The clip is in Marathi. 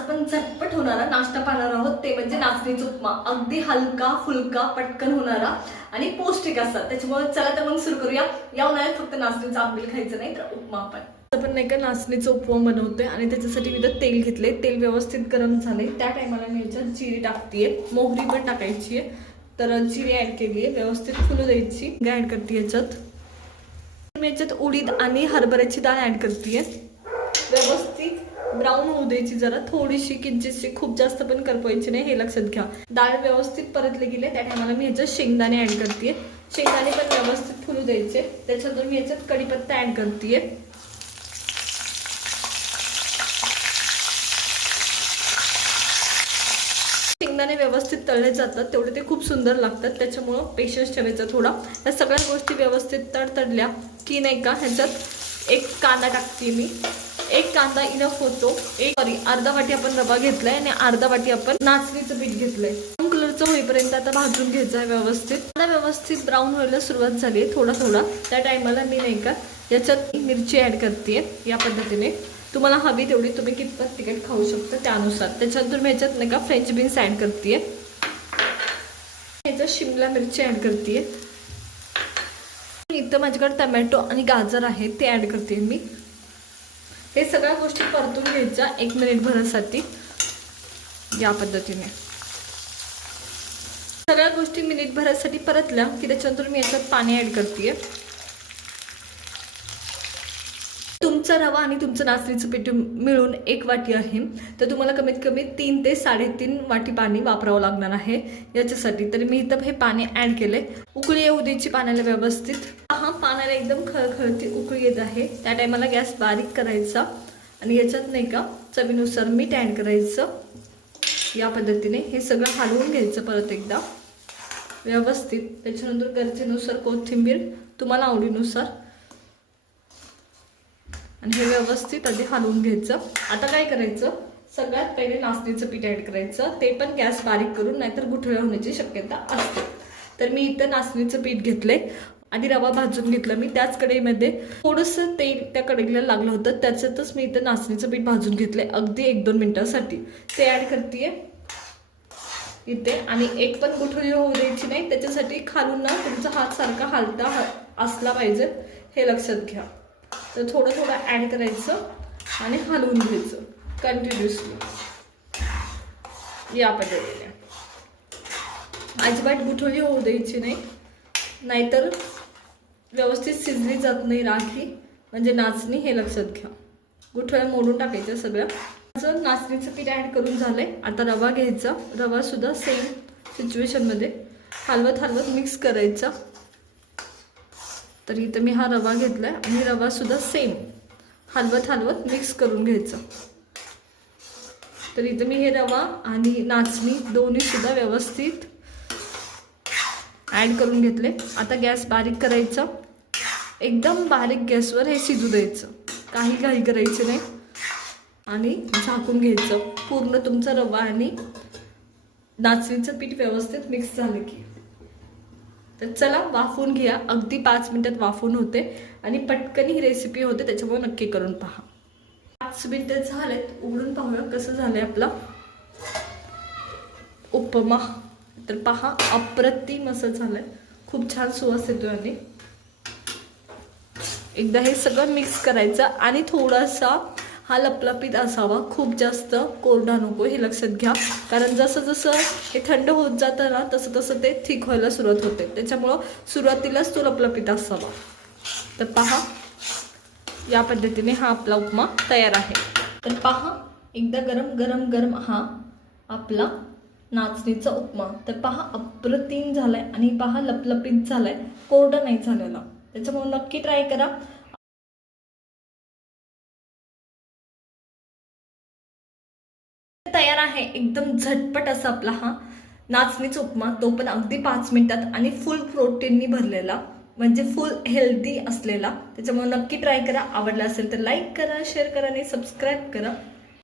आपण झटपट होणारा नाश्ता पाहणार आहोत, ते म्हणजे नाचणीचा उपमा. अगदी हलका फुलका पटकन होणारा आणि पौष्टिक असा. त्याच्यामुळे चला तर मग सुरू करूया. या उन्हाळ्यात फक्त नाचणीचं आंबील खायचं नाही तर उपमा पण आपण नाही का नाचणीचं उपमा बनवतोय. आणि त्याच्यासाठी मी तेल घेतले. तेल व्यवस्थित गरम झाले त्या टायमाला मी याच्यात जिरी टाकतेय, मोहरी पण टाकायची आहे. तर जिरी ऍड केली आहे, व्यवस्थित फुलू द्यायची. ऍड करते याच्यात मी याच्यात उडीद आणि हरभऱ्याची डाळ ऍड करते. व्यवस्थित ब्राऊन होऊ द्यायची, जरा थोडीशी किंचितशी, खूप जास्त पण करपवायची नाही, हे लक्षात घ्या. डाळ व्यवस्थित परतले गेले त्या टायमाला मी ह्याच्यात शेंगदाणे ऍड करते. शेंगदाणे पण व्यवस्थित फुलू द्यायचे. त्याच्यानंतर मी याच्यात कढीपत्ता ऍड करते. शेंगदाणे व्यवस्थित तळले जातात तेवढे ते खूप सुंदर लागतात. त्याच्यामुळं पेशन्स ठेवायचा थोडा. या सगळ्या गोष्टी व्यवस्थित तडतडल्या की नाही का ह्याच्यात एक कांदा टाकते मी. एक कांदा इनफ होतो. अर्धा वाटी आपण रवा घेतलाय आणि अर्धा वाटी आपण नाचणीचं पीठ घेतलंय. ब्राऊन कलरचं होईपर्यंत आता भाजून घ्यायचं आहे व्यवस्थित. कांदा व्यवस्थित ब्राऊन व्हायला सुरुवात झाली थोडा थोडा. त्या टायमाला मी नाही का याच्यात मिरची ऍड करते. या पद्धतीने तुम्हाला हवी तेवढी तुम्ही कितपत तिखट खाऊ शकता त्यानुसार. त्याच्यानंतर मी याच्यात नाही का फ्रेंच बीन्स ऍड करते. याच्यात शिमला मिरची ऍड करते. इथं माझ्याकडे टमॅटो आणि गाजर आहे ते ऍड करते मी. हे सगळ्या गोष्टी परतून घ्यायच्या 1 मिनिट भरासाठी. या पद्धतीने सगळ्या गोष्टी मिनिट भरासाठी परतल्या की त्याच्यानंतर मी याच्यात पाणी ऍड करते. तुमचा रवा आणि तुमचं नाचणीचं पीठ मिळून 1 वाटी आहे तर तुम्हाला कमीत कमी 3 ते 3.5 वाटी पाणी वापरावं लागणार आहे याच्यासाठी. तर मी इथं हे पाणी ऍड केले. उकळी येऊ द्यायची पाण्याला व्यवस्थित. हा पाण्याला एकदम खळखळती उकळी येत आहे त्या टायमाला गॅस बारीक करायचा आणि याच्यात नाही का चवीनुसार मीठ ऍड करायचं. या पद्धतीने हे सगळं हलवून घ्यायचं परत एकदा व्यवस्थित. त्याच्यानंतर गरजेनुसार कोथिंबीर तुम्हाला आवडीनुसार आणि हे व्यवस्थित आधी हलवून घ्यायचं. आता काय करायचं, सगळ्यात पहिले नाचणीचं पीठ ऍड करायचं. ते पण गॅस बारीक करून, नाहीतर गुठळ्या होण्याची शक्यता असते. तर मी इथं नाचणीचं पीठ घेतलंय. आधी रवा भाजून घेतला मी. त्याच कढईमध्ये थोडंसं तेल त्या कढईला लागलं होतं, त्याच्यातच मी इथं नाचणीचं पीठ भाजून घेतलंय अगदी 1-2 मिनिटांसाठी. ते ऍड करते इथे. आणि एक पण गुठळी होऊ द्यायची नाही, त्याच्यासाठी खालून ना तुमचा हात सारखा हालता असला पाहिजे, हे लक्षात घ्या. तर थोडं थोडं ऍड करायचं आणि हलवून घ्यायचं कंटिन्युअसली. या पद्धतीने अजिबात गुठळी होऊ द्यायची नाही, नाहीतर व्यवस्थित शिजली जात नाही राखी म्हणजे नाचणी, हे लक्षात घ्या. गुठळ्या मोडून टाकायच्या सगळ्या. असं नाचणीचं पीठ ऍड करून झालंय. आता रवा घ्यायचा. रवा सुद्धा सेम सिच्युएशनमध्ये हलवत हलवत मिक्स करायचा. तर इथं मी हा रवा घेतलाय आणि रवा सुद्धा सेम हलवत हलवत मिक्स करून घ्यायचा. तर इथं मी हे रवा आणि नाचणी दोन्ही सुद्धा व्यवस्थित ऍड करून घेतले. आता गॅस बारीक करायचा. एकदम बारीक गॅसवर हे शिजू द्यायचं, काही करायचं नाही. आणि झाकून घ्यायचं. पूर्ण तुमचा रवा आणि नाचणीचं पीठ व्यवस्थित मिक्स झालं की. तर चला वाफवून घ्या. अगदी 5 मिनिटात वाफवून होते आणि पटकन ही रेसिपी होते, त्याच्यामुळे नक्की करून पहा. 5 मिनिटं झालेत, उघडून पाहूया कसं झालंय आपला उपमा. तर पहा, अप्रतिम असं झालंय. खूप छान सुवास येतोय. आणि एकदा हे सगळं मिक्स करायचं आणि थोडासा हा लपलपीत असावा, खूप जास्त कोरडा नको, हे लक्षात घ्या. कारण जसं जसं हे थंड होत जातं ना तसं तसं ते थिक व्हायला सुरुवात होते. त्याच्यामुळं सुरुवातीलाच तो लपलपीत असावा. तर पहा, या पद्धतीने हा आपला उपमा तयार आहे. तर पहा, एकदा गरम गरम गरम हा आपला नाचणीचा उपमा. तर पहा, अप्रतिम झालाय आणि पहा लपलपीत झालाय, कोरडा नाही झालेला. त्याच्यामुळे नक्की ट्राय करा. तयार आहे एकदम झटपट असा आपला हा नाचणीचा उपमा. तो पण अगदी 5 मिनिटात आणि फुल प्रोटीननी भरलेला, म्हणजे फुल हेल्दी असलेला. त्याच्यामुळे नक्की ट्राय करा. आवडला असेल तर लाईक करा, शेअर करा आणि सबस्क्राईब करा.